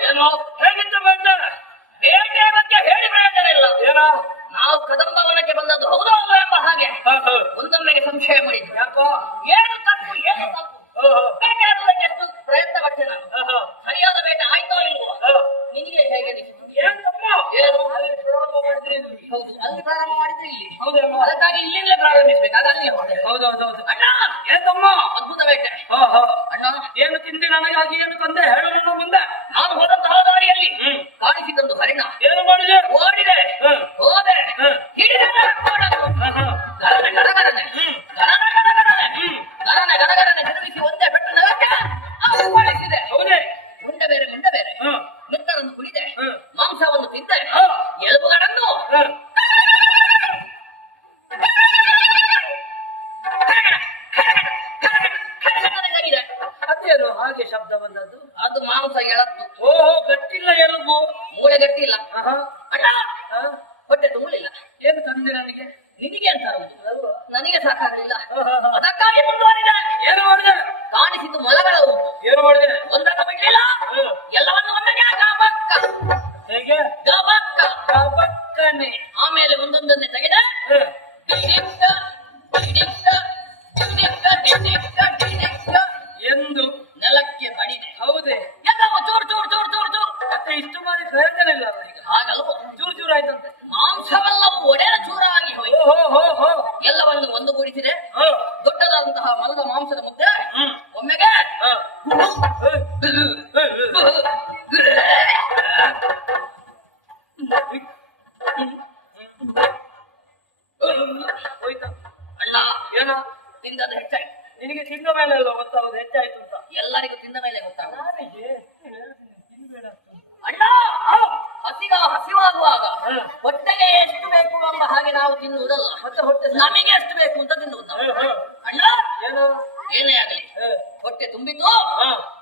ಏನೋ ಹೇಗಿತ್ತು ಬೇಟೆ ಬಗ್ಗೆ ಹೇಳಿ ಇಲ್ಲ? ಏನೋ? ನಾವು ಕದಂಬವನಕ್ಕೆ ಬಂದದ್ದು ಹೌದೋ ಅಲ್ಲ ಎಂಬ ಹಾಗೆ. ಒಂದೊಮ್ಮೆಗೆ ಸಂಶಯ ಮಾಡಿದ್ದು ಹೊಟ್ಟೆ ತುಂಬಲಿಲ್ಲ. ಏನು ತಂದೆ ನನಗೆ? ನಿನಗೆ ಅಂತ ನನಗೆ ಸಾಕಾಗಲಿಲ್ಲ. ಅದಕ್ಕಾಗಿ ಮುಂದುವರಿದ. ಏನು ಮಾಡಿದೆ? ಕಾಣಿಸಿದ್ದು ಮೊಲಗಳು ಏನು ಮಾಡಿದೆ? ಒಂದನ್ನು ಎಲ್ಲವನ್ನ ಒಡೆಯ ಚೂರಾಗಿ ಹೋಯಿತು. ಎಲ್ಲವನ್ನು ಒಂದುಗೂಡಿಸಿದೆ. ದೊಡ್ಡದಾದಂತಹ ಮರದ ಮಾಂಸದ ಮುದ್ದೆ. ನಮಗೆ ಎಷ್ಟು ಬೇಕು ಅಂತ ತಿಂದು ಅಣ್ಣ ಏನೇ? ಆಗಲಿ. ಹೊಟ್ಟೆ ತುಂಬಿತು?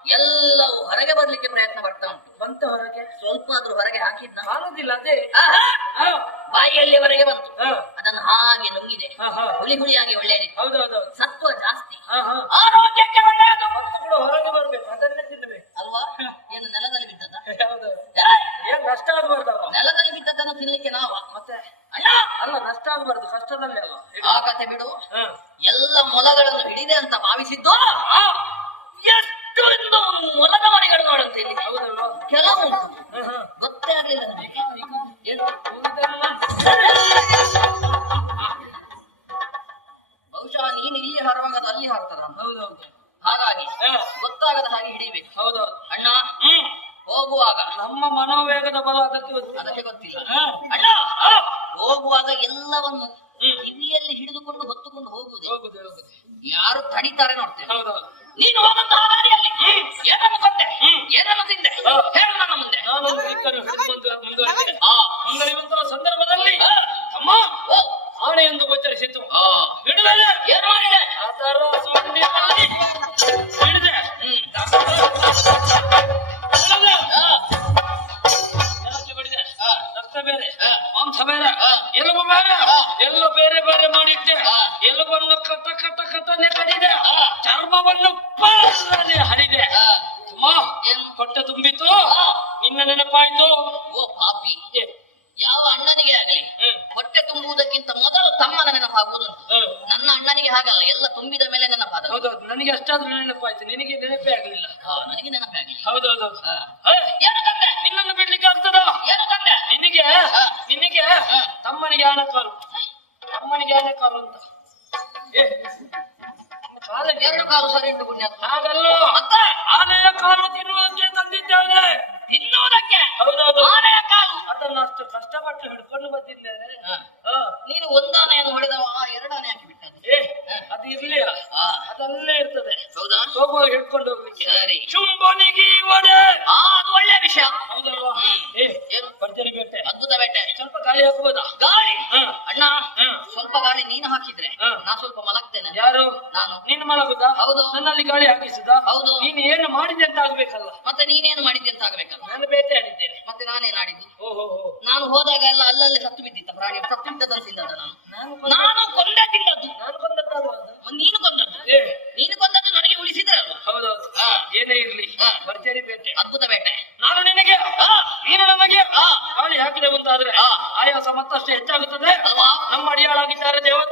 ಎಲ್ಲವೂ ಹೊರಗೆ ಬರ್ಲಿಕ್ಕೆ ಪ್ರಯತ್ನ ಪಡ್ತಾ ಉಂಟು. ಬಂತ ಹೊರಗೆ? ಸ್ವಲ್ಪ ಆದ್ರೂ ಹೊರಗೆ ಹಾಕಿದ್ನ? ಆಗುದಿಲ್ಲ ಅದೇ. ಬಾಯಿಯಲ್ಲಿ ಹೊರಗೆ ಬಂತು. ಅದನ್ನು ಹಾಗೆ ನುಂಗಿದೆ. ಹುಳಿ ಹುಳಿಯಾಗಿ ಒಳ್ಳೆಯದಿತ್ತು. ಸತ್ವ ಜಾಸ್ತಿ. ಆರೋಗ್ಯ ಎಲ್ಲ ಮೊಲಗಳನ್ನು ಹಿಡಿದೆ ಅಂತ ಭಾವಿಸಿದ್ದು? ಎಷ್ಟು ಮೊಲದ ಮನೆಗಳು ನೋಡುತ್ತೆ ಇಲ್ಲಿ. ಕೆಲವು. ಗೊತ್ತೇ ಆಗಲಿಲ್ಲ ಬಹುಶಃ ನೀನು ಇಲ್ಲಿ ಹಾರುವಾಗ ಅಲ್ಲಿ ಹಾರ್ತಾರ ಹೌದೌದು. ಹಾಗಾಗಿ ಗೊತ್ತಾಗದ ಹಾಗೆ ಹಿಡಿಬೇಕು. ಹೌದೌದು. ಅಣ್ಣ ಹೋಗುವಾಗ. ನಮ್ಮ ಮನೋವೇಗದ ಬಲ ಅದಕ್ಕೆ ಅದಕ್ಕೆ ಗೊತ್ತಿಲ್ಲ. ಅಣ್ಣ ಹೋಗುವಾಗ ಎಲ್ಲವನ್ನು ಕಿವಿಯಲ್ಲಿ ಹಿಡಿದುಕೊಂಡು ಹೊತ್ತುಕೊಂಡು ಹೋಗುವುದೇ? ಯಾರು ತಡಿತಾರೆ ನೋಡ್ತೇವೆ ನೀನು ಹೋಗಂತ ದಾರಿಯಲ್ಲಿ ಏನನ್ನು ಕಂಡೆ? ಏನನ್ನು ತಿಂದೆ? ಹೇಳು ನನ್ನ ಮುಂದೆ. ನಾನೇ ನಾಡಿದ್ದು. ನಾನು ಹೋದಾಗ ಎಲ್ಲ ಅಲ್ಲಲ್ಲಿ ಸತ್ತು ಬಿದ್ದಿತ್ತ ಪ್ರಾಣಿ ಪ್ರಕೃತ ತರಿಸಿದ್ದದ ನಾನು. ನಾನು ಕೊಂದ ತಿಂದದ್ದು. ನೀನು ಕೊಂದದ್ದು ನೀನು ಕೊಂದದ್ದು? ನನಗೆ ಉಳಿಸಿದ್ರಲ್ವಾ? ಹೌದೌದು ಏನೇ ಇರ್ಲಿ. ಭರ್ಜರಿ ಬೇಟೆ ಅದ್ಭುತ ಬೇಟೆ ನಾನು ನಿನಗೆ? ನೀನು ನನಗೆ ಗಾಳಿ ಹಾಕಿದೆ ಮುಂತಾದ್ರೆ ಆಯಾಸ ಮತ್ತಷ್ಟು ಹೆಚ್ಚಾಗುತ್ತದೆ. ನಮ್ಮ ಅಡಿಯಾಳಾಗಿದ್ದಾರೆ ದೇವರು.